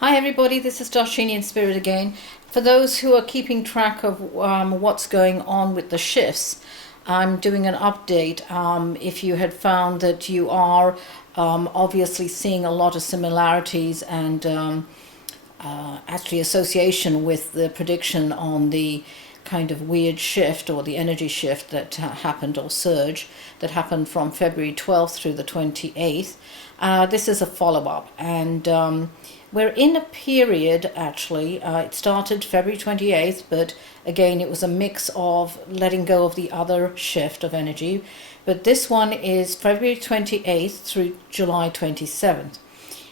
Hi everybody, this is Darshini In Spirit again. For those who are keeping track of what's going on with the shifts, I'm doing an update. If you had found that you are obviously seeing a lot of similarities and actually association with the prediction on the kind of weird shift or the energy shift that happened, or surge that happened from February 12th through the 28th. This is a follow-up, and we're in a period, actually, it started February 28th, but again it was a mix of letting go of the other shift of energy. But this one is February 28th through July 27th.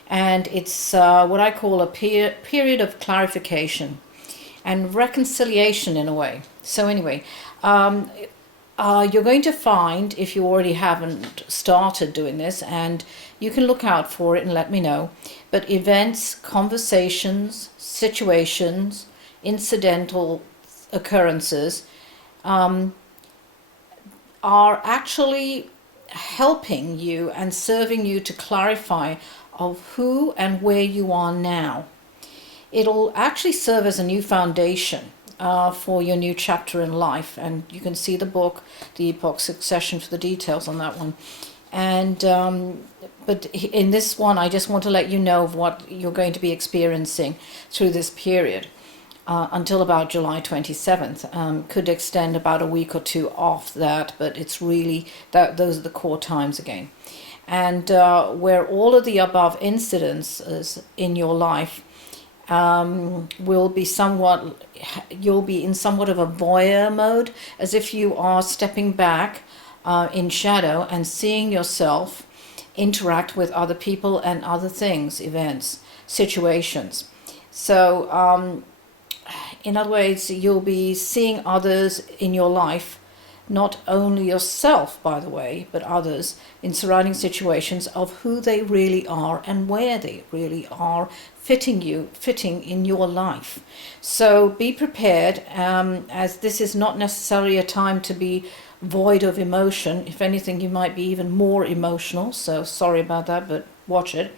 And it's what I call a period of clarification and reconciliation in a way. So anyway, you're going to find, if you already haven't started doing this, and you can look out for it and let me know, but events, conversations, situations, incidental occurrences are actually helping you and serving you to clarify of who and where you are now. It'll actually serve as a new foundation for your new chapter in life, and you can see the book, The Epoch Succession, for the details on that one. And but in this one, I just want to let you know of what you're going to be experiencing through this period until about July 27th. Could extend about a week or two off that, but it's really those are the core times again. And where all of the above incidences in your life will be you'll be in somewhat of a voyeur mode, as if you are stepping back in shadow and seeing yourself interact with other people and other things, events, situations. So in other words, you'll be seeing others in your life, not only yourself, by the way, but others in surrounding situations, of who they really are and where they really are fitting in your life. So be prepared, as this is not necessarily a time to be void of emotion. If anything, you might be even more emotional, so sorry about that, but watch it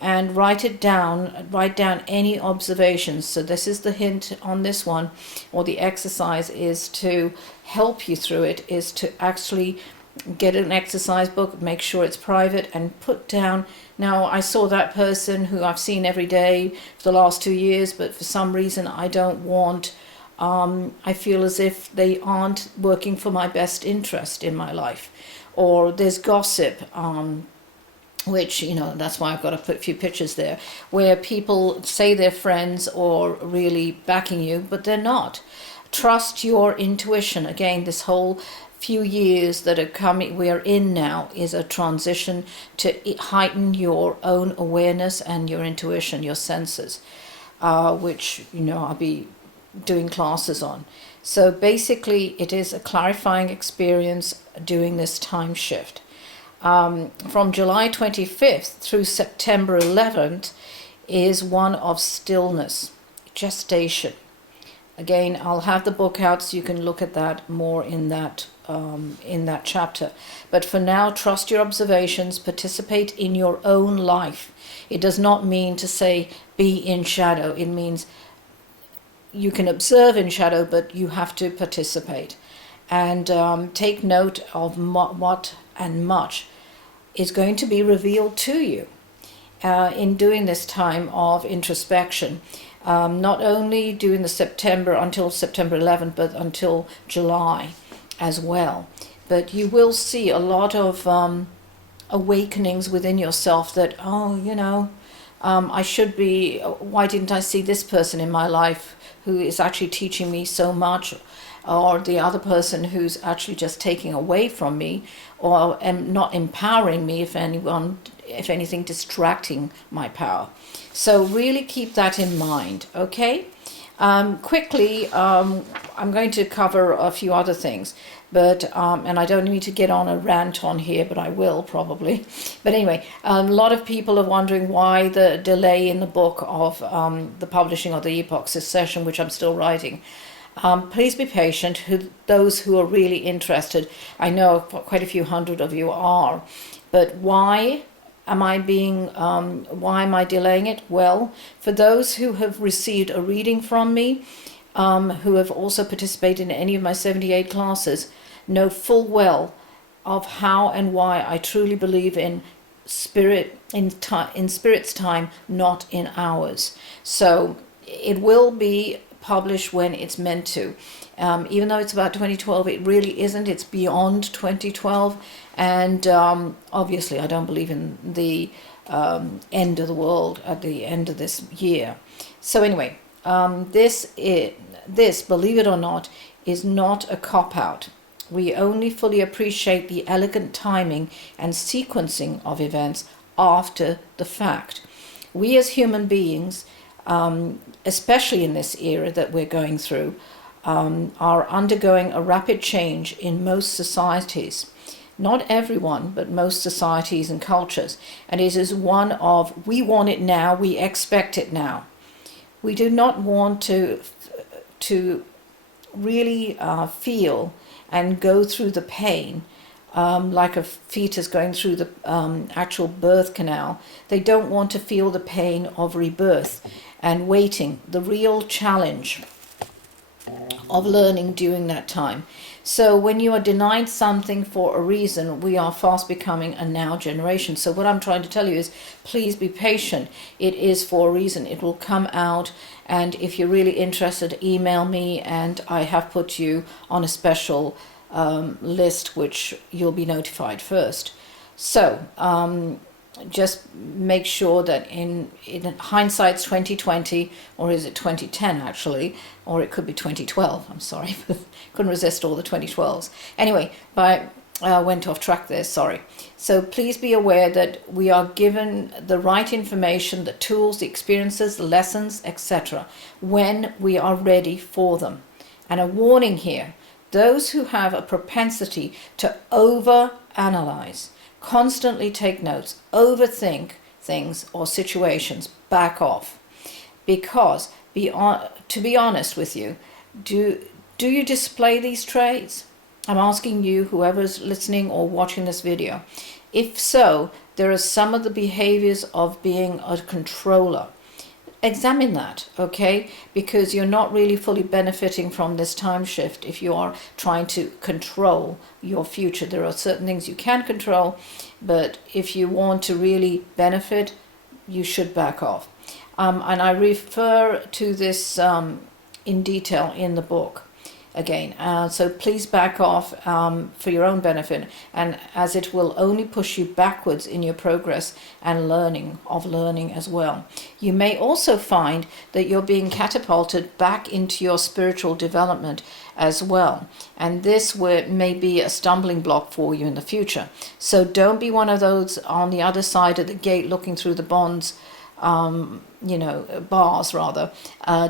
and write down any observations. So this is the hint on this one, or the exercise is to help you through it, is to actually get an exercise book, make sure it's private, and put down, now I saw that person who I've seen every day for the last 2 years, but for some reason I don't want, I feel as if they aren't working for my best interest in my life. Or there's gossip, which, that's why I've got to put a few pictures there, where people say they're friends or really backing you, but they're not. Trust your intuition. Again, this whole few years that are coming, we are in now, is a transition to heighten your own awareness and your intuition, your senses, which, I'll be doing classes on. So basically, it is a clarifying experience during this time shift. From July 25th through September 11th is one of stillness, gestation. Again, I'll have the book out so you can look at that more in that chapter. But for now, trust your observations, participate in your own life. It does not mean to say be in shadow. It means you can observe in shadow, but you have to participate. And take note of what and much is going to be revealed to you in doing this time of introspection. Not only during the September, until September 11th, but until July as well. But you will see a lot of awakenings within yourself that, I should be, why didn't I see this person in my life who is actually teaching me so much, or the other person who's actually just taking away from me, or not empowering me, if anything, distracting my power. So really keep that in mind, okay? Quickly, I'm going to cover a few other things, but and I don't need to get on a rant on here, but I will probably. But anyway, a lot of people are wondering why the delay in the book of the publishing of the Epoch Succession, which I'm still writing. Please be patient. Those who are really interested, I know quite a few hundred of you are, but why why am I delaying it? Well, for those who have received a reading from me, who have also participated in any of my 78 classes, know full well of how and why I truly believe in spirit, in spirit's time, not in ours. So it will be published when it's meant to. Even though it's about 2012, it really isn't. It's beyond 2012. And obviously, I don't believe in the end of the world at the end of this year. So anyway, this, believe it or not, is not a cop-out. We only fully appreciate the elegant timing and sequencing of events after the fact. We as human beings, especially in this era that we're going through, are undergoing a rapid change in most societies. Not everyone, but most societies and cultures. And it is one of, we want it now, we expect it now. We do not want to really feel and go through the pain like a fetus going through the actual birth canal. They don't want to feel the pain of rebirth and waiting, the real challenge of learning during that time. So when you are denied something for a reason, we are fast becoming a now generation. So what I'm trying to tell you is, please be patient. It is for a reason. It will come out. And if you're really interested, email me, and I have put you on a special list, which you'll be notified first. So just make sure that in hindsight's 2020, or is it 2010 actually, or it could be 2012. I'm sorry, couldn't resist all the 2012s. Anyway, went off track there, sorry. So please be aware that we are given the right information, the tools, the experiences, the lessons, etc., when we are ready for them. And a warning here, those who have a propensity to overanalyze, constantly take notes, overthink things or situations, back off. Because, to be honest with you, do you display these traits? I'm asking you, whoever's listening or watching this video. If so, there are some of the behaviors of being a controller. Examine that, okay? Because you're not really fully benefiting from this time shift if you are trying to control your future. There are certain things you can control, but if you want to really benefit, you should back off. And I refer to this in detail in the book. Again, so please back off for your own benefit, and as it will only push you backwards in your progress and learning as well. You may also find that you're being catapulted back into your spiritual development as well, and this may be a stumbling block for you in the future. So don't be one of those on the other side of the gate looking through the bars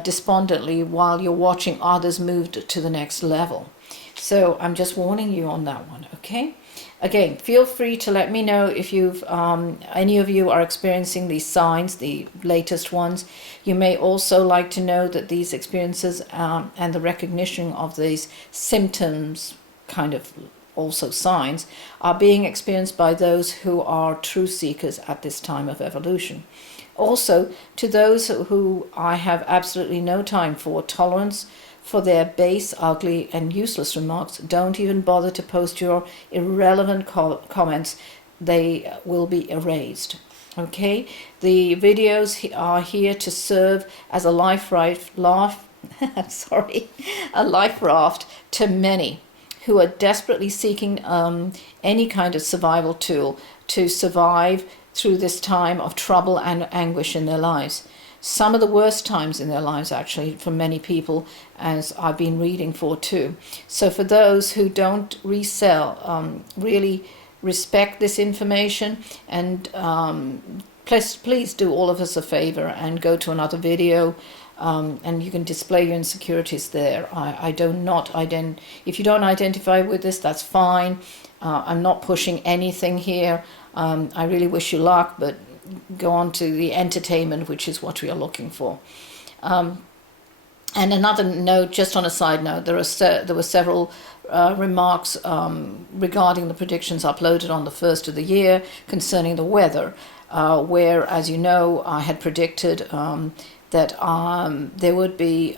despondently while you're watching others move to the next level. So I'm just warning you on that one, okay? Again, feel free to let me know if any of you are experiencing these signs, the latest ones. You may also like to know that these experiences and the recognition of these symptoms, kind of also signs, are being experienced by those who are true seekers at this time of evolution. Also, to those who I have absolutely no time for, tolerance for their base, ugly, and useless remarks, don't even bother to post your irrelevant comments. They will be erased. Okay? The videos are here to serve as a life raft to many who are desperately seeking any kind of survival tool to survive through this time of trouble and anguish in their lives. Some of the worst times in their lives, actually, for many people, as I've been reading for too. So for those who don't really respect this information, and please do all of us a favor and go to another video, and you can display your insecurities there. If you don't identify with this, that's fine. I'm not pushing anything here. I really wish you luck, but go on to the entertainment, which is what we are looking for. And another note, just on a side note, there were several remarks regarding the predictions uploaded on the first of the year concerning the weather, where, as you know, I had predicted that there would be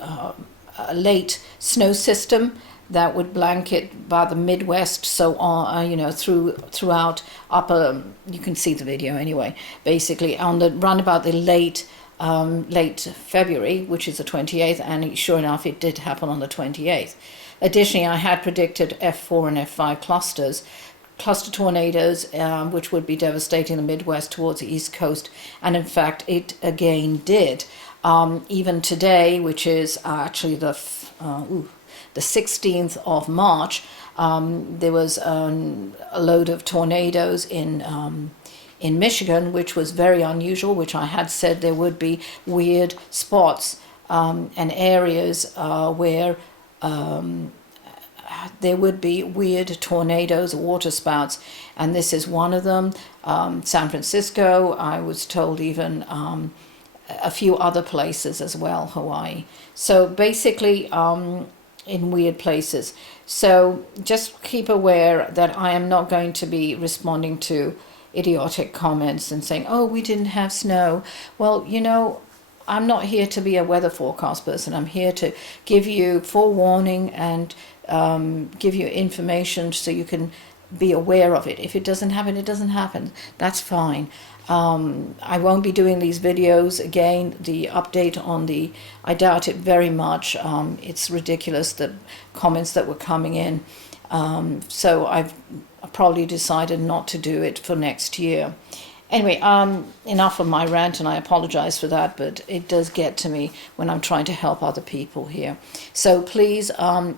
a late snow system that would blanket by the Midwest, so on, throughout upper. You can see the video anyway. Basically, on the roundabout the late February, which is the 28th, and sure enough, it did happen on the 28th. Additionally, I had predicted F4 and F5 cluster tornadoes, which would be devastating the Midwest towards the East Coast, and in fact, it again did. Even today, which is actually the 16th of March, there was a load of tornadoes in Michigan, which was very unusual, which I had said there would be weird spots and areas where there would be weird tornadoes, water spouts, and this is one of them. San Francisco, I was told, even a few other places as well, Hawaii. So basically in weird places. So just keep aware that I am not going to be responding to idiotic comments and saying, oh, we didn't have snow. Well, I'm not here to be a weather forecast person. I'm here to give you forewarning and give you information so you can be aware of it. If it doesn't happen, it doesn't happen. That's fine. I won't be doing these videos again. The update on I doubt it very much. It's ridiculous, the comments that were coming in. So I've probably decided not to do it for next year. Anyway, enough of my rant, and I apologize for that, but it does get to me when I'm trying to help other people here. So please, as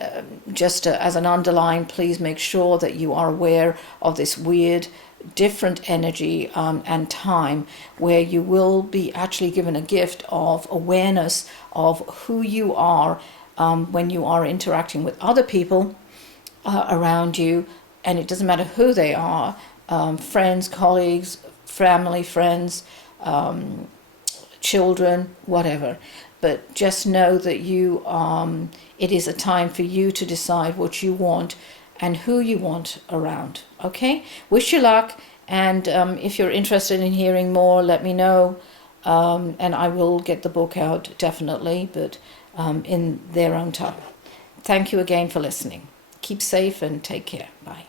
an underline, please make sure that you are aware of this weird, different energy and time where you will be actually given a gift of awareness of who you are when you are interacting with other people around you, and it doesn't matter who they are, friends, colleagues, family, friends, children, whatever. But just know that it is a time for you to decide what you want and who you want around. Okay? Wish you luck, and if you're interested in hearing more, let me know, and I will get the book out, definitely, but in their own time. Thank you again for listening. Keep safe and take care. Bye.